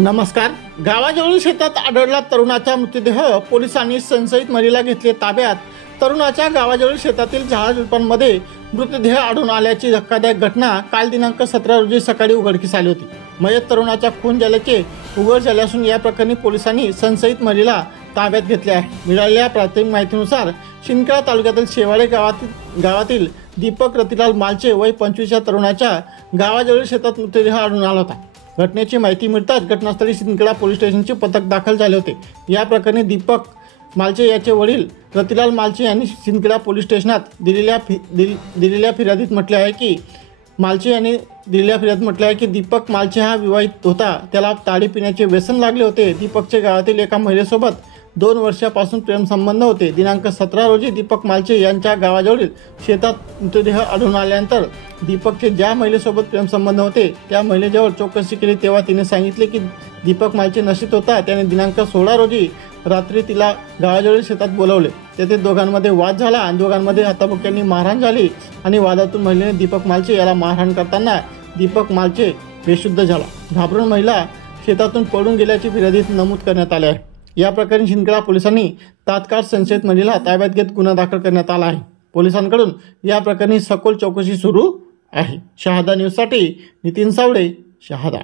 नमस्कार। गावाजवळील शेतात आढळला तरुणाचा मृतदेह। पोलिसांनी संशयित महिलेला घेतले ताब्यात। तरुणाच्या गावाजवळील शेतातील झाडाझुडपांमध्ये मृतदेह आढळून आल्याची धक्कादायक घटना काल दिनांक 17 रोजी सकाळी उघडकीस आली होती। मयत तरुणाचा खून झाल्याचे उघड झाले असून या प्रकरणी पोलिसांनी संशयित महिलेला ताब्यात घेतले आहे। मिळालेल्या प्राथमिक माहितीनुसार शिंदखेडा तालुक्यातील शेवाळे गावातील दीपक रतिलाल मालचे वय 25 या तरुणाच्या गावाजवळील शेतात मृतदेह आढळून आला होता। घटनेची माहिती मिळताच घटनास्थळी शिंदखेडा पोलीस स्टेशनचे पथक दाखल झाले होते। या प्रकरणी दीपक मालचे याचे वडील रतिलाल मालचे यांनी शिंदखेडा पोलीस स्टेशनात दिलेल्या फिर्यादीत म्हटले आहे की दीपक मालचे हा विवाहित होता। त्याला ताडी पिण्याचे व्यसन लागले होते। दीपकचे गावातील एका महिलेसोबत 2 वर्षापासून प्रेमसंबंध होते। दिनांक 17 रोजी दीपक मालचे यांच्या गावाजवळील शेतात मृतदेह आढळून आल्यानंतर दीपकचे ज्या महिलेसोबत प्रेमसंबंध होते त्या महिलेजवळ चौकशी केली तेव्हा तिने सांगितले की दीपक मालचे नशेत होता। त्याने दिनांक 16 रोजी रात्री तिला गावाजवळील शेतात बोलवले। तेथे दोघांमध्ये वाद झाला आणि दोघांमध्ये हाताबुक्यांनी मारहाण झाली आणि वादातून महिलेने दीपक मालचे याला मारहाण करताना दीपक मालचे बेशुद्ध झाला। घाबरून महिला शेतातून पळून गेल्याची फिर्यादीत नमूद करण्यात आले आहे। या प्रकरणी शिंदखेडा पोलिसांनी तात्काळ संशयित महिलेला ताब्यात घेत गुन्हा दाखल करण्यात आला आहे। पोलिसांकडून या प्रकरणी सखोल चौकशी सुरू आहे। शहादा न्यूजसाठी नितीन सावळे, शहादा।